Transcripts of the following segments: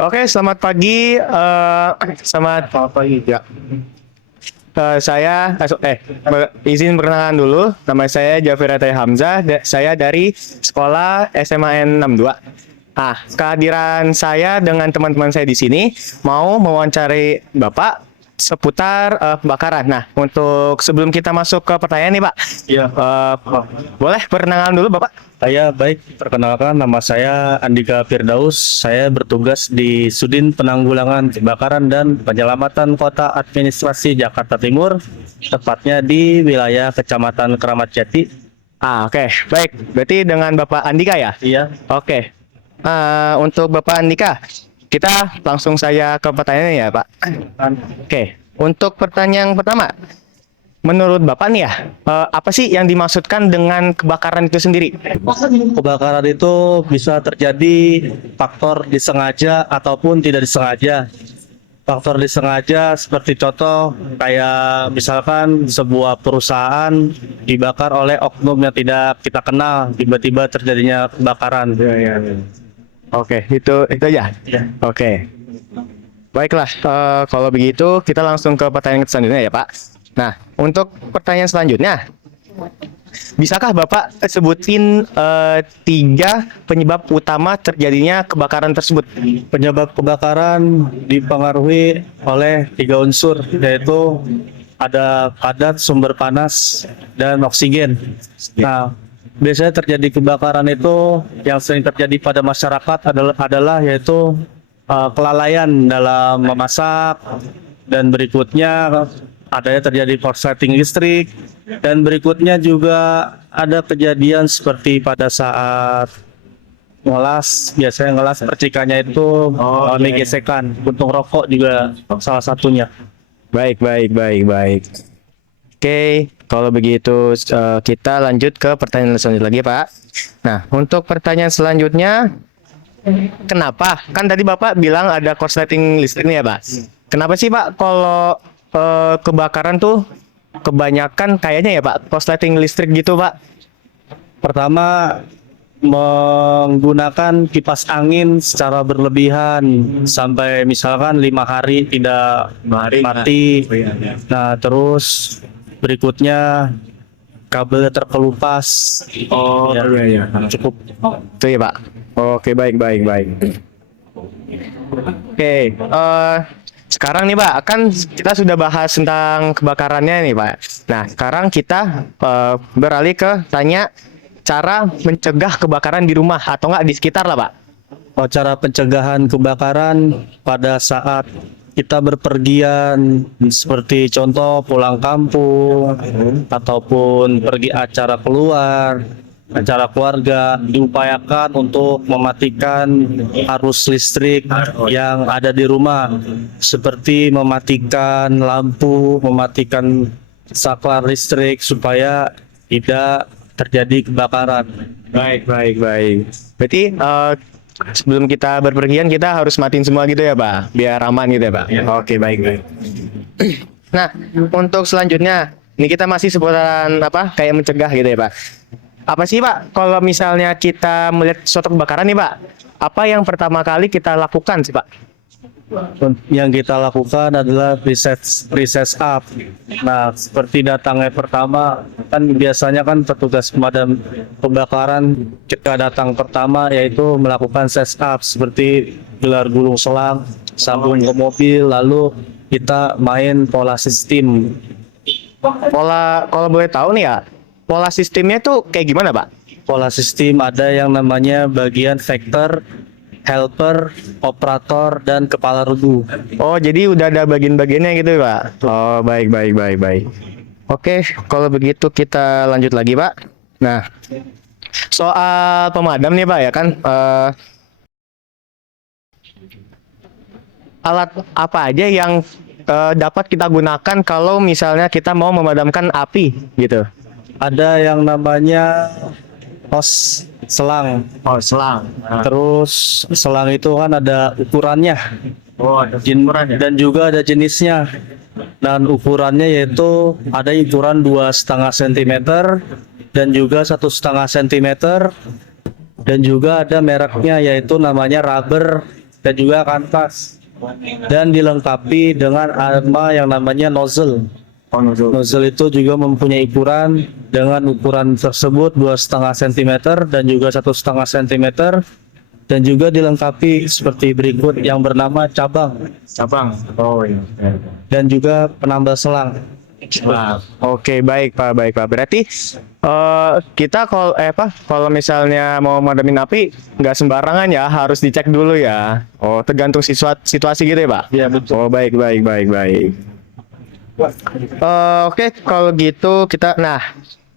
Oke, selamat pagi. Selamat pagi. Ya. Izin perkenalan dulu. Nama saya Jafir Atay Hamzah. Saya dari sekolah SMAN 62. Kehadiran saya dengan teman-teman saya di sini mau mewawancari Bapak seputar kebakaran. Nah, untuk sebelum kita masuk ke pertanyaan nih, Pak. Iya. Boleh perkenalan dulu, Bapak? Saya baik, perkenalkan nama saya Andika Firdaus. Saya bertugas di Sudin Penanggulangan Kebakaran dan Penyelamatan Kota Administrasi Jakarta Timur, tepatnya di wilayah Kecamatan Keramat Jati. Oke. Baik. Berarti dengan Bapak Andika ya? Iya. Oke. Untuk Bapak Andika, kita langsung saya ke pertanyaannya ya, Pak. Oke. Untuk pertanyaan pertama, menurut Bapak nih ya, apa sih yang dimaksudkan dengan kebakaran itu sendiri? Kebakaran itu bisa terjadi faktor disengaja ataupun tidak disengaja. Faktor disengaja seperti contoh kayak misalkan sebuah perusahaan dibakar oleh oknum yang tidak kita kenal, tiba-tiba terjadinya kebakaran. Oke, itu aja. Ya. Oke. Baiklah, kalau begitu kita langsung ke pertanyaan selanjutnya ya, Pak. Nah, untuk pertanyaan selanjutnya, bisakah Bapak sebutin 3 penyebab utama terjadinya kebakaran tersebut? Penyebab kebakaran dipengaruhi oleh 3 unsur, yaitu ada padat, sumber panas, dan oksigen. Nah, biasanya terjadi kebakaran itu yang sering terjadi pada masyarakat adalah yaitu kelalaian dalam memasak, dan berikutnya adanya terjadi korsleting listrik, dan berikutnya juga ada kejadian seperti pada saat ngelas, biasanya ngelas percikannya itu mengalami gesekan. Puntung rokok juga salah satunya. Baik. Oke, kalau begitu kita lanjut ke pertanyaan selanjutnya lagi, Pak. Nah, untuk pertanyaan selanjutnya, kenapa? Kan tadi Bapak bilang ada korsleting listrik nih ya, Pak. Kenapa sih, Pak, kalau kebakaran tuh kebanyakan kayaknya ya, Pak, korsleting listrik gitu, Pak? Pertama, menggunakan kipas angin secara berlebihan sampai misalkan 5 hari tidak mati. Nah, terus berikutnya kabel terkelupas. Iya. Cukup. Itu ya, Pak. Oke, baik. Oke, sekarang nih, Pak, kan kita sudah bahas tentang kebakarannya nih, Pak. Nah, sekarang kita beralih ke tanya cara mencegah kebakaran di rumah atau enggak di sekitar lah, Pak. Cara pencegahan kebakaran pada saat kita berpergian, seperti contoh pulang kampung ataupun pergi acara keluar, acara keluarga, diupayakan untuk mematikan arus listrik yang ada di rumah, seperti mematikan lampu, mematikan saklar listrik supaya tidak terjadi kebakaran. Baik. Berarti sebelum kita berpergian kita harus matiin semua gitu ya, Pak, biar aman gitu ya, Pak. Oke, baik. Nah, untuk selanjutnya, ini kita masih seputaran apa? Kayak mencegah gitu ya, Pak. Apa sih, Pak, kalau misalnya kita melihat suatu kebakaran nih, Pak, apa yang pertama kali kita lakukan sih, Pak? Yang kita lakukan adalah recess up. Nah, seperti datangnya pertama, kan biasanya kan petugas pemadam kebakaran ketika datang pertama yaitu melakukan set up seperti gelar gulung selang, sambung ke mobil, lalu kita main pola sistem. Kalau boleh tahu nih ya, pola sistemnya tuh kayak gimana, Pak? Pola sistem ada yang namanya bagian vector, helper, operator, dan kepala regu. Oh, jadi udah ada bagian-bagiannya gitu, Pak. Oh, baik. Oke, kalau begitu kita lanjut lagi, Pak. Nah, soal pemadam nih, Pak, ya kan, alat apa aja yang dapat kita gunakan kalau misalnya kita mau memadamkan api gitu? Ada yang namanya hose selang. Oh, selang. Terus selang itu kan ada ukurannya. Oh, ada Dan juga ada jenisnya. Dan ukurannya yaitu ada ukuran 2,5 cm dan juga 1,5 cm, dan juga ada mereknya yaitu namanya rubber dan juga kanvas, dan dilengkapi dengan arma yang namanya nozzle. Nozzle itu juga mempunyai ukuran, dengan ukuran tersebut 2,5 cm dan juga 1,5 cm, dan juga dilengkapi seperti berikut yang bernama cabang Oh iya. dan juga penambal selang. Oke, baik Pak. Berarti kita kalau misalnya mau madamin api nggak sembarangan ya, harus dicek dulu ya. Oh, tergantung situasi gitu ya Pak? Iya, betul. Oh, baik. Oke, kalau gitu kita, nah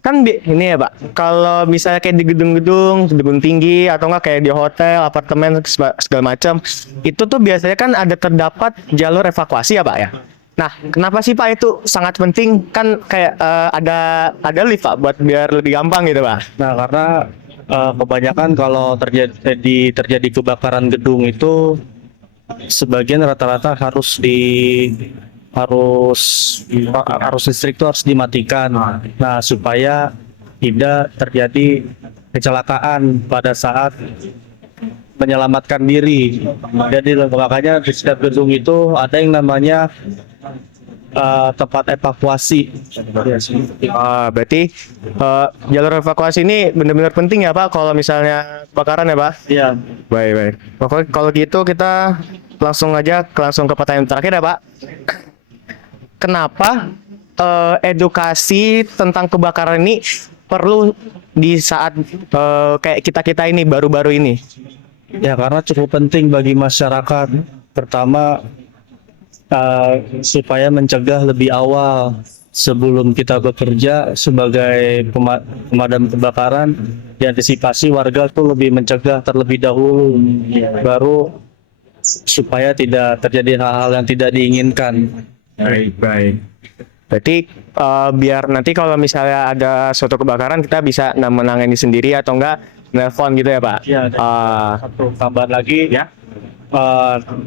kan ini ya Pak, kalau misalnya kayak di gedung tinggi atau enggak kayak di hotel, apartemen segala macam, itu tuh biasanya kan ada terdapat jalur evakuasi ya Pak ya. Nah, kenapa sih Pak itu sangat penting? Kan kayak ada lift Pak buat biar lebih gampang gitu Pak. Nah, karena kebanyakan kalau terjadi kebakaran gedung itu sebagian rata-rata harus listrik itu harus dimatikan. Nah, supaya tidak terjadi kecelakaan pada saat menyelamatkan diri. Jadi makanya di setiap gedung itu ada yang namanya tempat evakuasi. Berarti jalur evakuasi ini benar-benar penting ya Pak kalau misalnya kebakaran ya Pak? Iya. Baik. Pokoknya kalau gitu kita langsung ke pertanyaan terakhir ya Pak. Kenapa edukasi tentang kebakaran ini perlu di saat kayak kita ini baru-baru ini? Ya, karena cukup penting bagi masyarakat. Pertama, supaya mencegah lebih awal sebelum kita bekerja sebagai pemadam kebakaran, diantisipasi warga tuh lebih mencegah terlebih dahulu, baru supaya tidak terjadi hal-hal yang tidak diinginkan. Baik. Berarti biar nanti kalau misalnya ada suatu kebakaran kita bisa menangani sendiri atau enggak nelpon gitu ya Pak? Ya, satu tambahan lagi ya,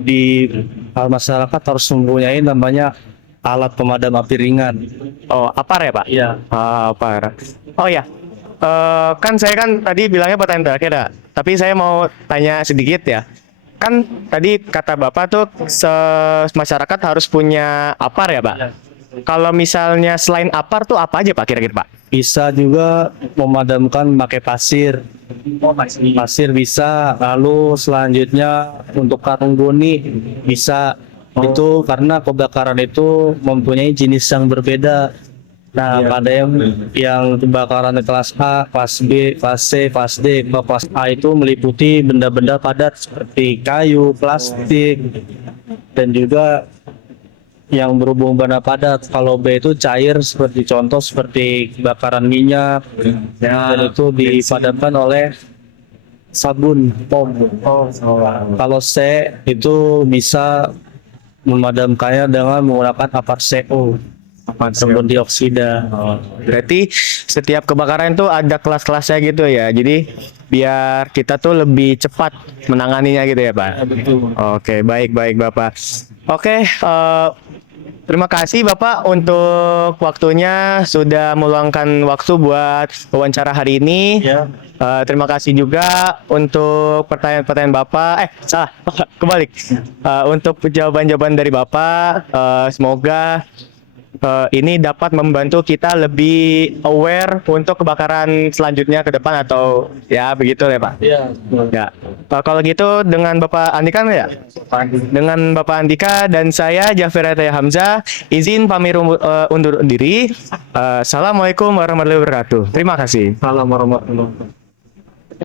di masyarakat harus mempunyai namanya alat pemadam api ringan. Oh, APAR ya Pak? Iya. APAR. Oh ya, kan saya kan tadi bilangnya pertanyaan terakhir ya, tapi saya mau tanya sedikit ya. Kan tadi kata Bapak tuh masyarakat harus punya APAR ya Pak? Ya. Kalau misalnya selain APAR tuh apa aja Pak kira-kira Pak? Bisa juga memadamkan pakai pasir. Pasir bisa, lalu selanjutnya untuk karung goni bisa. Itu karena kebakaran itu mempunyai jenis yang berbeda. Nah, pada yang kebakaran kelas A, kelas B, kelas C, kelas D. Kalau kelas A itu meliputi benda-benda padat seperti kayu, plastik, dan juga yang berhubung benda padat. Kalau B itu cair, seperti contoh seperti kebakaran minyak, dan itu dipadamkan oleh sabun pom. Kalau C itu bisa memadamkannya dengan menggunakan APAR CO, karbon dioksida. Berarti setiap kebakaran itu ada kelas-kelasnya gitu ya. Jadi biar kita tuh lebih cepat menanganinya gitu ya Pak. Betul. Oke, baik Bapak. Oke, terima kasih Bapak untuk waktunya sudah meluangkan waktu buat wawancara hari ini. Ya. Terima kasih juga untuk pertanyaan-pertanyaan Bapak. Salah, kebalik. Untuk jawaban-jawaban dari Bapak, semoga ini dapat membantu kita lebih aware untuk kebakaran selanjutnya ke depan atau ya begitu ya Pak. Iya. Ya. Kalau gitu dengan Bapak Andika ya? Dengan Bapak Andika dan saya Jafir Ataya Hamzah izin pamit undur diri. Assalamualaikum warahmatullahi wabarakatuh. Terima kasih. Salam warahmatullahi wabarakatuh.